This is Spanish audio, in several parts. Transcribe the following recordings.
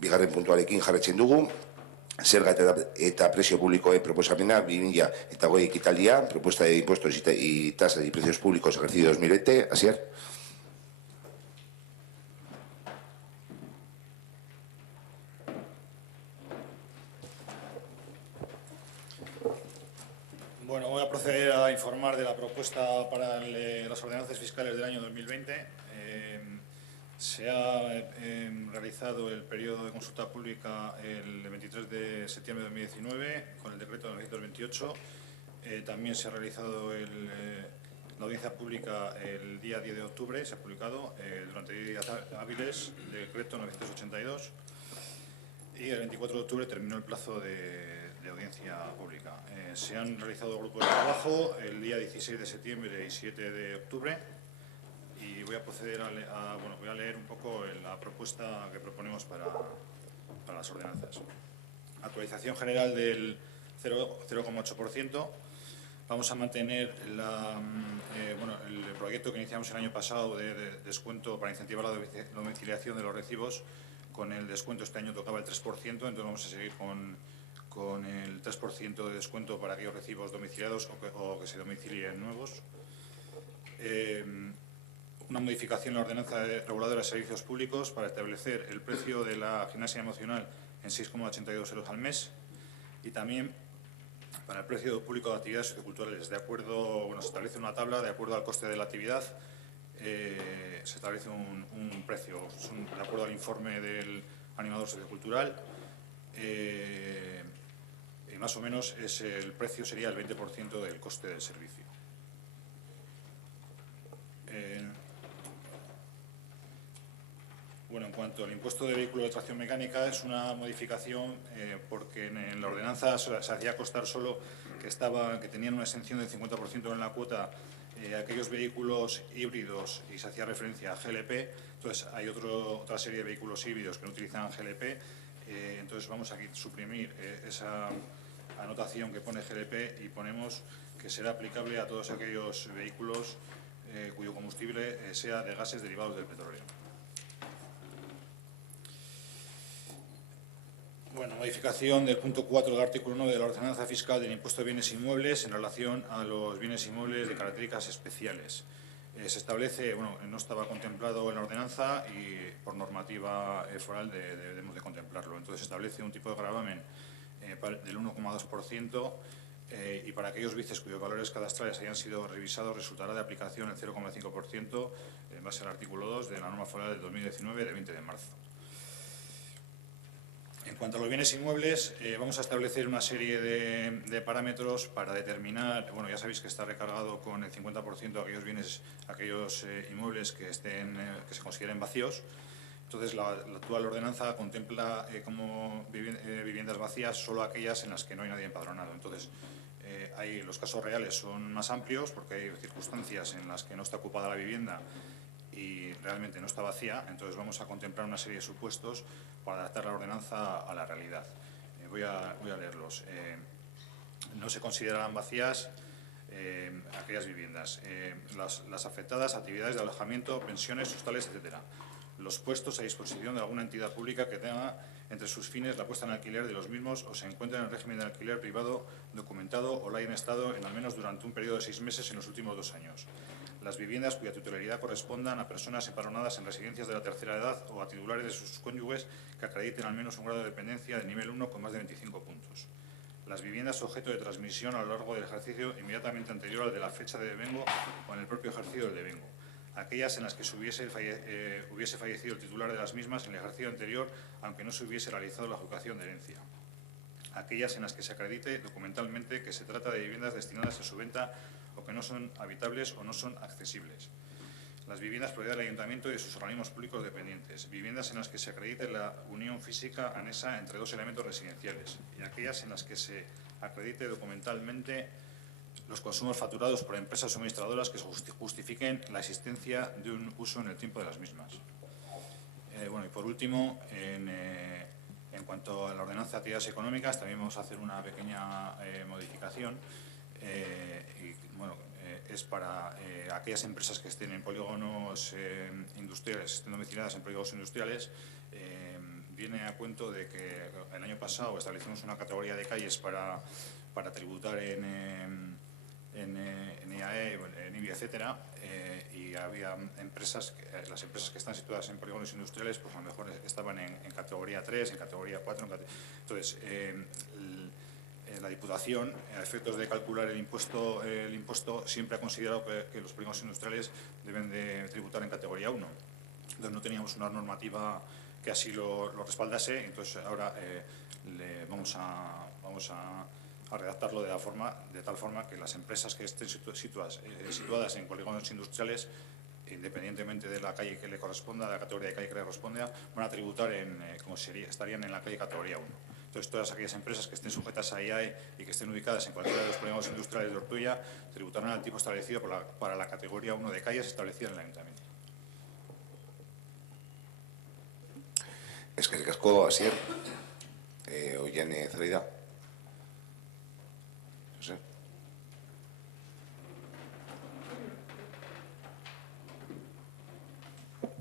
Bigarren puntuarekin jarraitzen dugu, zerga eta presio publikoen proposamena 2020 ekitaldia, propuesta de impuestos y tasas y precios públicos ejercicio 2020. Asier. Bueno, voy a proceder a informar de la propuesta para las ordenanzas fiscales del año 2020. Se ha realizado el periodo de consulta pública el 23 de septiembre de 2019 con el decreto 928. También se ha realizado la audiencia pública el día 10 de octubre, se ha publicado durante 10 días hábiles el decreto 982 y el 24 de octubre terminó el plazo de audiencia pública. Se han realizado grupos de trabajo el día 16 de septiembre y 7 de octubre y voy a proceder voy a leer un poco la propuesta que proponemos para las ordenanzas. Actualización general del 0,8%. Vamos a mantener el proyecto que iniciamos el año pasado de descuento para incentivar la domiciliación de los recibos. Con el descuento este año tocaba el 3%, entonces vamos a seguir con el 3% de descuento para aquellos recibos domiciliados o que se domicilien nuevos. Una modificación en la ordenanza reguladora de servicios públicos para establecer el precio de la gimnasia emocional en 6,82 euros al mes y también para el precio público de actividades socioculturales. Se establece una tabla de acuerdo al coste de la actividad. Se establece un precio de acuerdo al informe del animador sociocultural y más o menos el precio sería el 20% del coste del servicio. Bueno, en cuanto al impuesto de vehículo de tracción mecánica, es una modificación porque en la ordenanza se hacía constar solo que tenían una exención del 50% en la cuota aquellos vehículos híbridos y se hacía referencia a GLP. Entonces hay otra serie de vehículos híbridos que no utilizan GLP. Entonces vamos aquí a suprimir esa anotación que pone GLP y ponemos que será aplicable a todos aquellos vehículos cuyo combustible sea de gases derivados del petróleo. Bueno, modificación del punto 4 del artículo 1 de la ordenanza fiscal del impuesto de bienes inmuebles en relación a los bienes inmuebles de características especiales. Se establece, no estaba contemplado en la ordenanza y por normativa foral debemos de contemplarlo. Entonces se establece un tipo de gravamen del 1,2% y para aquellos bienes cuyos valores cadastrales hayan sido revisados resultará de aplicación el 0,5% en base al artículo 2 de la norma foral del 2019 de 20 de marzo. En cuanto a los bienes inmuebles, vamos a establecer una serie de parámetros para determinar, ya sabéis que está recargado con el 50% aquellos inmuebles que se consideren vacíos. Entonces, la actual ordenanza contempla como viviendas vacías solo aquellas en las que no hay nadie empadronado. Entonces, los casos reales son más amplios porque hay circunstancias en las que no está ocupada la vivienda y realmente no está vacía, entonces vamos a contemplar una serie de supuestos para adaptar la ordenanza a la realidad. Voy a leerlos. No se considerarán vacías aquellas viviendas, las afectadas actividades de alojamiento, pensiones, hostales, etcétera. Los puestos a disposición de alguna entidad pública que tenga entre sus fines la puesta en alquiler de los mismos o se encuentren en régimen de alquiler privado documentado o lo hayan estado en al menos durante un periodo de 6 meses en los últimos 2 años. Las viviendas cuya titularidad correspondan a personas empadronadas en residencias de la tercera edad o a titulares de sus cónyuges que acrediten al menos un grado de dependencia de nivel 1 con más de 25 puntos. Las viviendas objeto de transmisión a lo largo del ejercicio inmediatamente anterior al de la fecha de devengo o en el propio ejercicio del devengo. Aquellas en las que hubiese fallecido el titular de las mismas en el ejercicio anterior, aunque no se hubiese realizado la adjudicación de herencia. Aquellas en las que se acredite documentalmente que se trata de viviendas destinadas a su venta o que no son habitables o no son accesibles. Las viviendas propiedad del ayuntamiento y de sus organismos públicos dependientes. Viviendas en las que se acredite la unión física anesa entre 2 elementos residenciales. Y aquellas en las que se acredite documentalmente los consumos facturados por empresas suministradoras que justifiquen la existencia de un uso en el tiempo de las mismas. Y por último, en cuanto a la ordenanza de actividades económicas, también vamos a hacer una pequeña modificación. Es para aquellas empresas que estén en polígonos industriales, estén domiciliadas en polígonos industriales, viene a cuento de que el año pasado establecimos una categoría de calles para tributar en IAE, en IBI, etcétera, y había empresas, las empresas que están situadas en polígonos industriales, pues a lo mejor estaban en categoría 3, en categoría 4. Entonces, la Diputación, a efectos de calcular el impuesto siempre ha considerado que los polígonos industriales deben de tributar en categoría 1. Entonces, no teníamos una normativa que así lo respaldase, entonces ahora vamos a redactarlo de tal forma que las empresas que estén situadas en polígonos industriales, independientemente de la calle que le corresponda, de la categoría de calle que le corresponda, van a tributar estarían en la calle categoría 1. Entonces, todas aquellas empresas que estén sujetas a IAE y que estén ubicadas en cualquiera de los polígonos industriales de Ortuella tributarán al tipo establecido para la categoría 1 de calles establecida en el Ayuntamiento. Eskerrik asko, Asier. Oien Zelaida. Jose.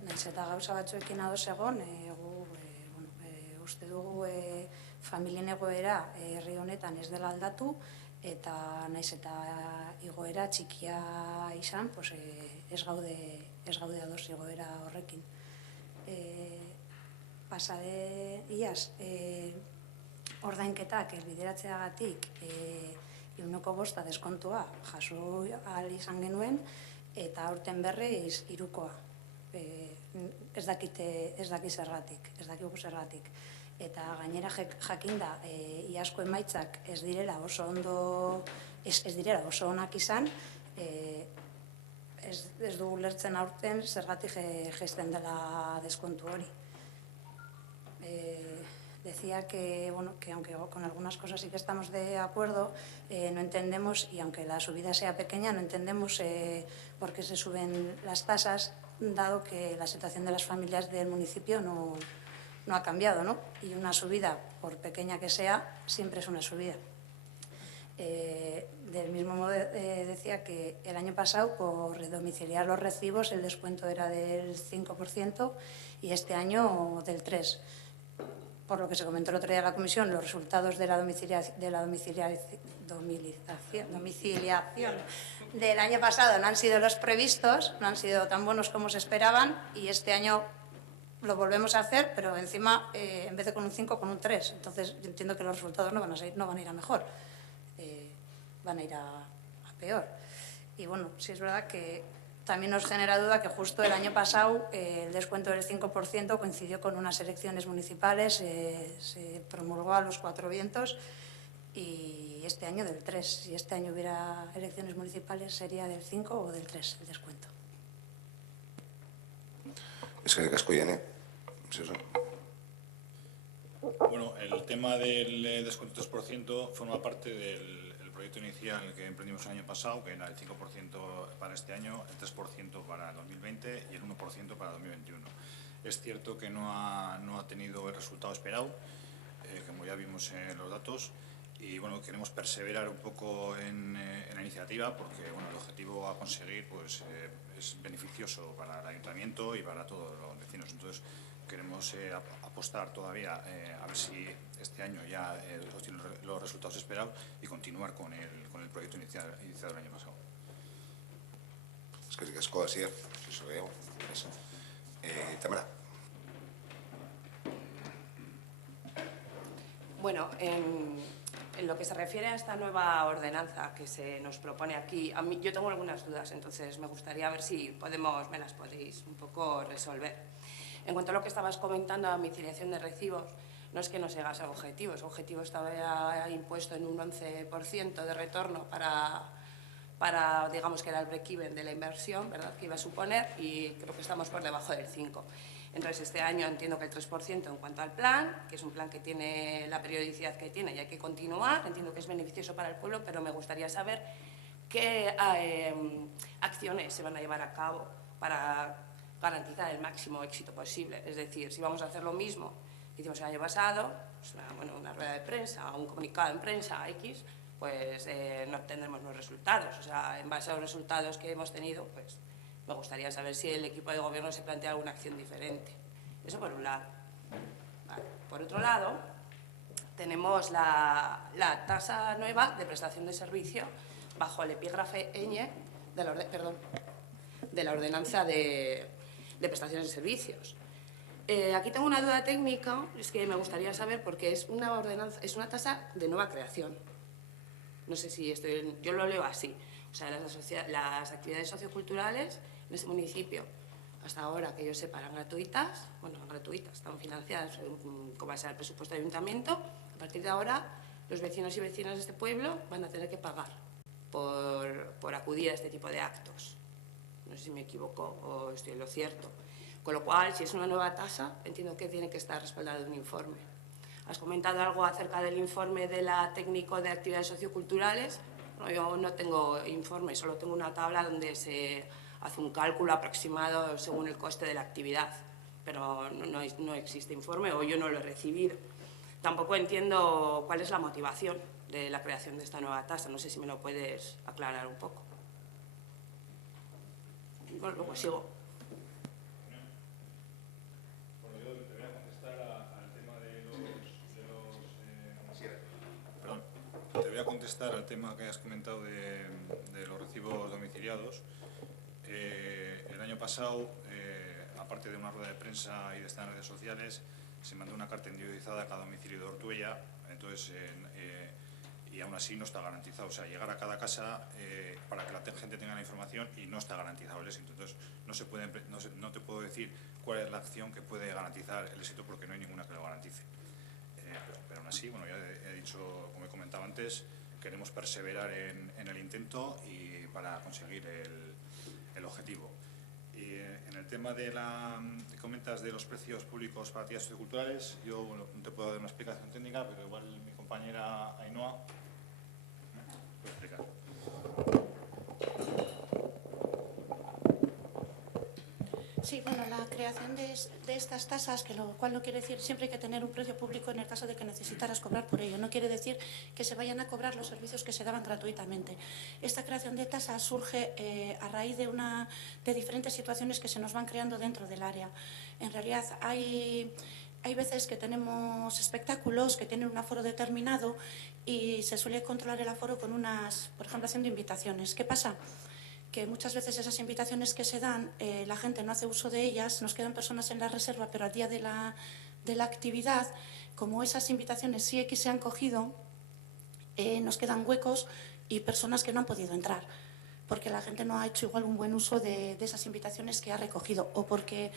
Naiz eta gauza batzuekin ados egon, uste dugu familien egoera herri honetan ez dela aldatu, eta naiz eta igoera txikia izan, ez gaude ados igoera horrekin. Pasade iaz, ordainketak bideratzeagatik 1,5 deskontua jaso ahal izan genuen, eta aurten berriz 3koa. Ez dakit zergatik. Eta gainera jakinda iazko emaitzak ez direla oso onak izan, ez dugu lertzen aurten zergatik jaisten dela deskontu hori. Decía que aunque con algunas cosas sí que estamos de acuerdo, no entendemos, y aunque la subida sea pequeña, no entendemos por qué se suben las tasas, dado que la situación de las familias del municipio no ha cambiado, ¿no? Y una subida, por pequeña que sea, siempre es una subida. Del mismo modo decía que el año pasado, por redomiciliar los recibos, el descuento era del 5% y este año del 3%. Por lo que se comentó el otro día en la comisión, los resultados de la domiciliación del año pasado no han sido los previstos, no han sido tan buenos como se esperaban, y este año lo volvemos a hacer, pero encima, en vez de con un 5, con un 3. Entonces, yo entiendo que los resultados no van a ir a mejor, van a ir a peor. Y bueno, sí es verdad que también nos genera duda que justo el año pasado el descuento del 5% coincidió con unas elecciones municipales, se promulgó a los 4 vientos, y este año del 3. Si este año hubiera elecciones municipales, sería del 5 o del 3 el descuento. Eskerrik asko, Jane. Bueno, el tema del descuento 3% forma parte del proyecto inicial que emprendimos el año pasado, que era el 5% para este año, el 3% para el 2020 y el 1% para el 2021. Es cierto que no ha tenido el resultado esperado, como ya vimos en los datos, y bueno, queremos perseverar un poco en la iniciativa, porque bueno, el objetivo a conseguir pues, es beneficioso para el ayuntamiento y para todos los vecinos. Entonces, queremos apostar todavía a ver si este año ya obtiene los resultados esperados y continuar con el proyecto iniciado el año pasado. Eskerrik asko, Asier. Eso veo. Tamara. Bueno, en lo que se refiere a esta nueva ordenanza que se nos propone aquí, yo tengo algunas dudas, entonces me gustaría ver si me las podéis un poco resolver. En cuanto a lo que estabas comentando, la domiciliación de recibos, no es que no se haga objetivo, ese objetivo estaba impuesto en un 11% de retorno para, digamos, que era el break-even de la inversión, ¿verdad?, que iba a suponer, y creo que estamos por debajo del 5%. Entonces, este año entiendo que el 3% en cuanto al plan, que es un plan que tiene la periodicidad que tiene y hay que continuar, entiendo que es beneficioso para el pueblo, pero me gustaría saber qué acciones se van a llevar a cabo para garantizar el máximo éxito posible. Es decir, si vamos a hacer lo mismo que hicimos el año pasado, pues, una rueda de prensa, un comunicado en prensa X, pues no obtendremos los resultados. O sea, en base a los resultados que hemos tenido, pues me gustaría saber si el equipo de gobierno se plantea alguna acción diferente. Eso por un lado. Vale. Por otro lado, tenemos la tasa nueva de prestación de servicio bajo el epígrafe ñ de la ordenanza de prestaciones de servicios. Aquí tengo una duda técnica, es que me gustaría saber porque es una tasa de nueva creación. No sé si yo lo leo así. O sea, las actividades socioculturales en este municipio, hasta ahora que yo sepa, eran gratuitas, están financiadas con base al presupuesto del ayuntamiento. A partir de ahora, los vecinos y vecinas de este pueblo van a tener que pagar por acudir a este tipo de actos. No sé si me equivoco o estoy en lo cierto. Con lo cual, si es una nueva tasa, entiendo que tiene que estar respaldado en un informe. Has comentado algo acerca del informe de la técnico de actividades socioculturales. No, yo no tengo informe, solo tengo una tabla donde se hace un cálculo aproximado según el coste de la actividad, pero no existe informe o yo no lo he recibido. Tampoco entiendo cuál es la motivación de la creación de esta nueva tasa. No sé si me lo puedes aclarar un poco. Bueno, luego sigo. Te voy a contestar al tema que has comentado de los recibos domiciliados. El año pasado, aparte de una rueda de prensa y de estar en redes sociales, se mandó una carta individualizada a cada domicilio de Ortuella, entonces, y aún así no está garantizado. O sea, llegar a cada casa para que la gente tenga la información y no está garantizado el éxito. Entonces, no te puedo decir cuál es la acción que puede garantizar el éxito porque no hay ninguna que lo garantice. Pero aún así, bueno, ya he dicho, como he comentado antes, queremos perseverar en el intento y para conseguir el objetivo. Y en el tema de que comentas de los precios públicos para actividades socioculturales, yo no te puedo dar una explicación técnica, pero igual mi compañera Ainhoa puede explicar. Sí, bueno, la creación de estas tasas, que lo cual no quiere decir siempre hay que tener un precio público en el caso de que necesitaras cobrar por ello. No quiere decir que se vayan a cobrar los servicios que se daban gratuitamente. Esta creación de tasas surge a raíz de diferentes situaciones que se nos van creando dentro del área. En realidad hay veces que tenemos espectáculos que tienen un aforo determinado y se suele controlar el aforo con por ejemplo, haciendo invitaciones. ¿Qué pasa? Que muchas veces esas invitaciones que se dan, la gente no hace uso de ellas, nos quedan personas en la reserva, pero al día de la actividad, como esas invitaciones sí que se han cogido, nos quedan huecos y personas que no han podido entrar, porque la gente no ha hecho igual un buen uso de esas invitaciones que ha recogido, o porque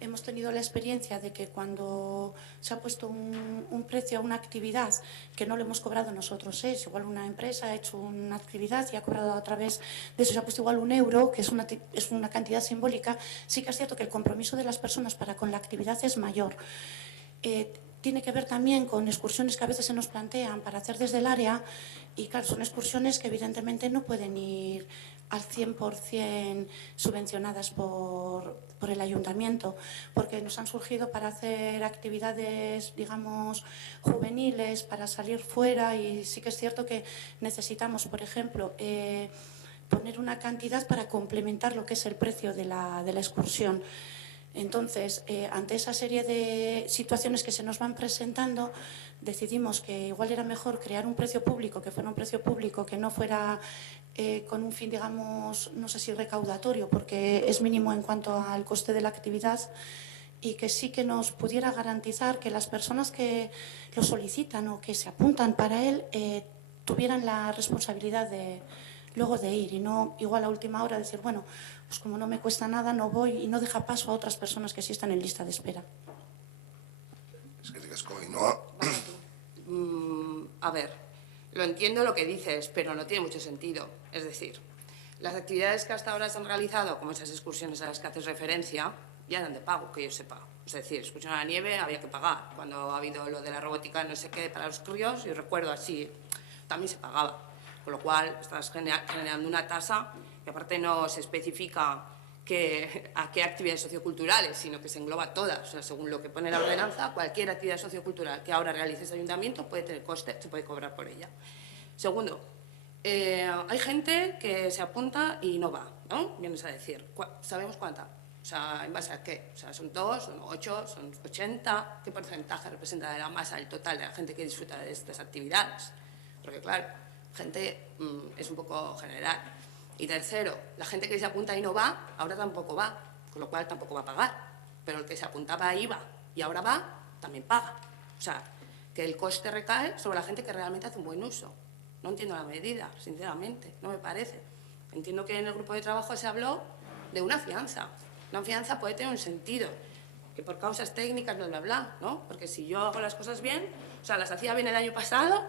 hemos tenido la experiencia de que cuando se ha puesto un precio a una actividad que no lo hemos cobrado nosotros, es igual una empresa ha hecho una actividad y ha cobrado a través de eso, se ha puesto igual €1, que es una cantidad simbólica. Sí que es cierto que el compromiso de las personas para con la actividad es mayor. Tiene que ver también con excursiones que a veces se nos plantean para hacer desde el área y claro, son excursiones que evidentemente no pueden ir al 100% subvencionadas por el ayuntamiento, porque nos han surgido para hacer actividades, digamos, juveniles, para salir fuera y sí que es cierto que necesitamos, por ejemplo, poner una cantidad para complementar lo que es el precio de la excursión. Entonces, ante esa serie de situaciones que se nos van presentando, decidimos que igual era mejor crear un precio público, que fuera un precio público que no fuera con un fin, digamos, no sé si recaudatorio, porque es mínimo en cuanto al coste de la actividad, y que sí que nos pudiera garantizar que las personas que lo solicitan o que se apuntan para él tuvieran la responsabilidad luego de ir y no igual a última hora decir, bueno, pues como no me cuesta nada, no voy y no deja paso a otras personas que sí están en lista de espera. Es que digas, Ainhoa. A ver, lo entiendo lo que dices, pero no tiene mucho sentido. Es decir, las actividades que hasta ahora se han realizado, como esas excursiones a las que haces referencia, ya eran de pago, que yo sepa. Es decir, excursión a la nieve había que pagar. Cuando ha habido lo de la robótica, no sé qué, para los críos, yo recuerdo así, también se pagaba. Con lo cual, estás generando una tasa que aparte no se especifica a qué actividades socioculturales, sino que se engloba todas. O sea, según lo que pone la ordenanza, cualquier actividad sociocultural que ahora realice ese ayuntamiento puede tener coste, se puede cobrar por ella. Segundo, hay gente que se apunta y no va, ¿no? Vienes a decir, ¿sabemos cuánta? O sea, ¿en base a qué? O sea, ¿son 2, son 8, son 80? ¿Qué porcentaje representa de la masa el total de la gente que disfruta de estas actividades? Porque, claro, gente es un poco general. Y tercero, la gente que se apunta y no va, ahora tampoco va, con lo cual tampoco va a pagar. Pero el que se apuntaba iba y ahora va, también paga. O sea, que el coste recae sobre la gente que realmente hace un buen uso. No entiendo la medida, sinceramente, no me parece. Entiendo que en el grupo de trabajo se habló de una fianza. Una fianza puede tener un sentido, que por causas técnicas, bla, bla, bla, ¿no? Porque si yo hago las cosas bien, o sea, las hacía bien el año pasado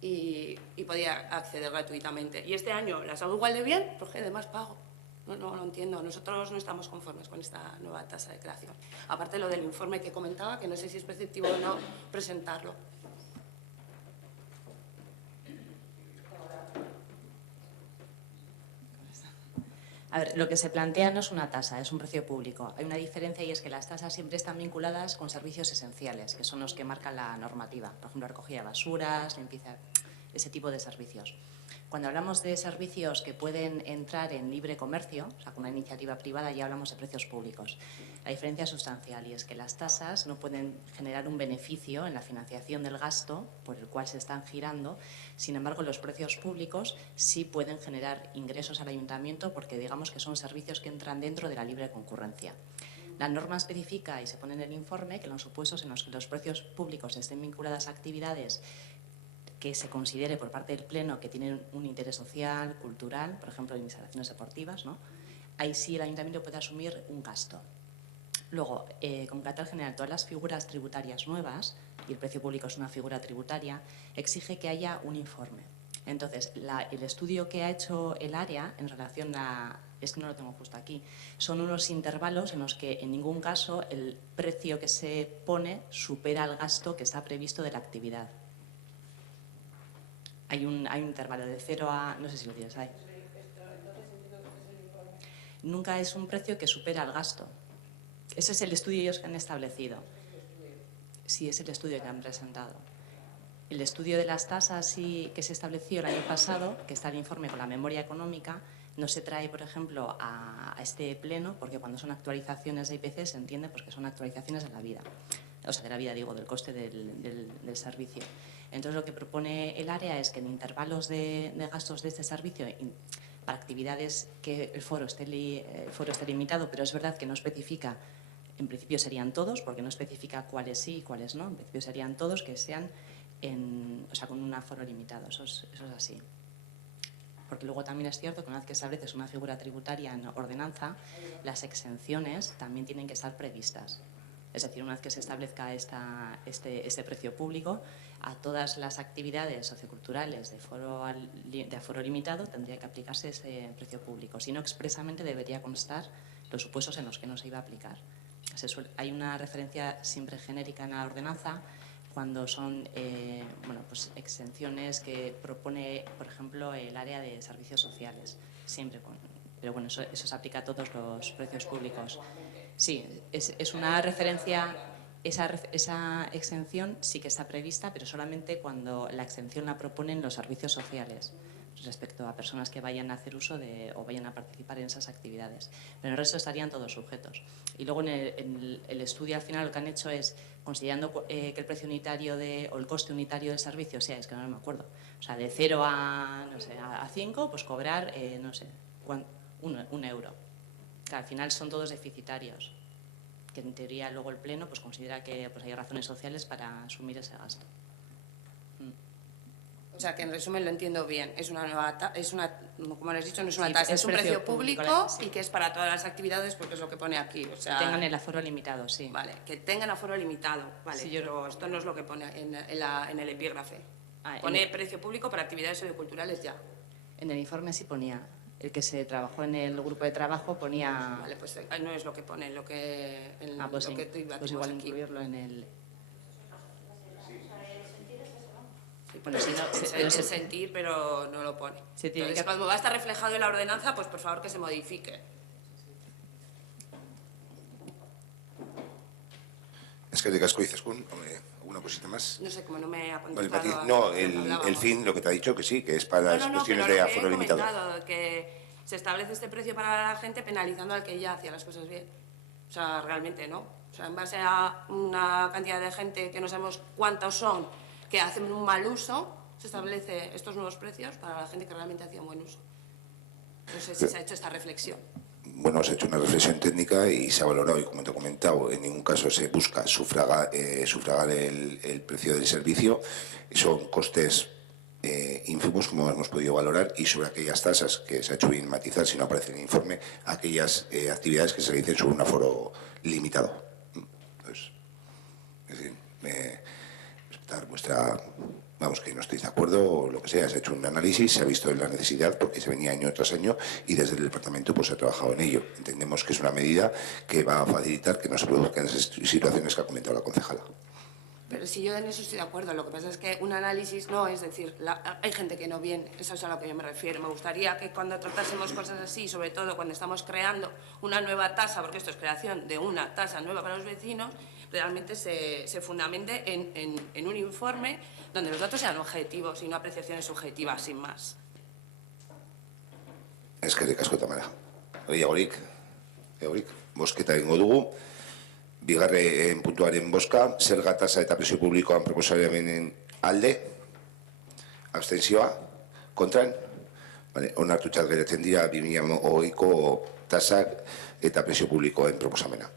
y podía acceder gratuitamente. Y este año las hago igual de bien, pues que además pago. No lo entiendo. Nosotros no estamos conformes con esta nueva tasa de creación. Aparte lo del informe que comentaba, que no sé si es preceptivo o no presentarlo. A ver, lo que se plantea no es una tasa, es un precio público. Hay una diferencia y es que las tasas siempre están vinculadas con servicios esenciales, que son los que marcan la normativa. Por ejemplo, recogida de basuras, limpieza, ese tipo de servicios. Cuando hablamos de servicios que pueden entrar en libre comercio, o sea, con una iniciativa privada, ya hablamos de precios públicos. La diferencia es sustancial y es que las tasas no pueden generar un beneficio en la financiación del gasto por el cual se están girando. Sin embargo, los precios públicos sí pueden generar ingresos al ayuntamiento porque digamos que son servicios que entran dentro de la libre concurrencia. La norma especifica y se pone en el informe que en los supuestos en los que los precios públicos estén vinculados a actividades que se considere por parte del Pleno que tienen un interés social, cultural, por ejemplo, en instalaciones deportivas, ¿no? Ahí sí el ayuntamiento puede asumir un gasto. Luego, con carácter general, todas las figuras tributarias nuevas, y el precio público es una figura tributaria, exige que haya un informe. Entonces, el estudio que ha hecho el área en relación a, es que no lo tengo justo aquí, son unos intervalos en los que en ningún caso el precio que se pone supera el gasto que está previsto de la actividad. Hay un intervalo de 0 a... no sé si lo tienes ahí. Nunca es un precio que supera el gasto. Ese es el estudio ellos que han establecido. Sí, es el estudio que han presentado. El estudio de las tasas que se estableció el año pasado, que está el informe con la memoria económica, no se trae, por ejemplo, a este pleno, porque cuando son actualizaciones de IPC se entiende pues, que son actualizaciones de la vida. O sea, de la vida, digo, del coste del servicio. Entonces, lo que propone el área es que en intervalos de gastos de este servicio, para actividades que el foro esté limitado, pero es verdad que no especifica, en principio serían todos, porque no especifica cuáles sí y cuáles no, en principio serían todos que sean con un aforo limitado, eso es así. Porque luego también es cierto que una vez que estableces una figura tributaria en ordenanza, las exenciones también tienen que estar previstas. Es decir, una vez que se establezca este precio público, a todas las actividades socioculturales de aforo limitado tendría que aplicarse ese precio público. Si no, expresamente debería constar los supuestos en los que no se iba a aplicar. Hay una referencia siempre genérica en la ordenanza cuando son pues exenciones que propone, por ejemplo, el área de servicios sociales. Siempre pero bueno, eso se aplica a todos los precios públicos. Sí, es una referencia, esa exención sí que está prevista, pero solamente cuando la exención la proponen los servicios sociales respecto a personas que vayan a hacer uso o vayan a participar en esas actividades. Pero el resto estarían todos sujetos. Y luego en el estudio al final lo que han hecho es, considerando que el precio unitario o el coste unitario del servicio sea, es que no me acuerdo, o sea, de 0 a 5, pues cobrar, no sé, un euro. Que al final son todos deficitarios, que en teoría luego el Pleno pues considera que pues, hay razones sociales para asumir ese gasto. O sea, que en resumen lo entiendo bien. Es una nueva como les he dicho, no es una tasa, es un precio precio público sí. Y que es para todas las actividades porque es lo que pone aquí. O sea, que tengan el aforo limitado, sí. Vale, que tengan aforo limitado. Vale, sí, pero esto no es lo que pone en el epígrafe. Pone precio público para actividades socioculturales ya. En el informe sí ponía. El que se trabajó en el grupo de trabajo ponía... Vale, pues no es lo que pone, lo que pues igual aquí. Incluirlo en el... Bueno, si no, el sentir, pero no lo pone. Entonces, cuando va a estar reflejado en la ordenanza, pues por favor que se modifique. Es que de casco dices, ¿alguna cosita más? No sé, como no me ha contestado. No, el fin, lo que te ha dicho, que sí, que es para las cuestiones de aforo limitado. Que se establece este precio para la gente penalizando al que ya hacía las cosas bien. O sea, realmente no. O sea, en base a una cantidad de gente que no sabemos cuántos son, que hacen un mal uso, se establece estos nuevos precios para la gente que realmente hacía un buen uso. No sé si se ha hecho esta reflexión. Bueno, se ha hecho una reflexión técnica y se ha valorado, y como te he comentado, en ningún caso se busca sufragar el precio del servicio. Son costes ínfimos, como hemos podido valorar, y sobre aquellas tasas que se ha hecho bien matizar, si no aparece en el informe, aquellas actividades que se realicen sobre un aforo limitado. Entonces, es decir, respetar vuestra... Vamos, que no estoy de acuerdo o lo que sea, se ha hecho un análisis, se ha visto la necesidad porque se venía año tras año y desde el departamento pues se ha trabajado en ello. Entendemos que es una medida que va a facilitar que no se produzcan esas situaciones que ha comentado la concejala. Pero si yo en eso estoy de acuerdo, lo que pasa es que un análisis no, es decir, hay gente que no viene, eso es a lo que yo me refiero. Me gustaría que cuando tratásemos cosas así, sobre todo cuando estamos creando una nueva tasa, porque esto es creación de una tasa nueva para los vecinos, realmente se fundamente en un informe donde los datos sean objetivos y no apreciaciones subjetivas, sin más. Es que ricasco Tamara. Oye, Egorik, bozketa egingo dugu. Bigarren puntuaren bozka, zerga tasa eta prezio publikoan proposamenaren alde, abstentzioa, kontran, onartutzat geratzen dira 2020ko tasak eta prezio publikoen proposamena.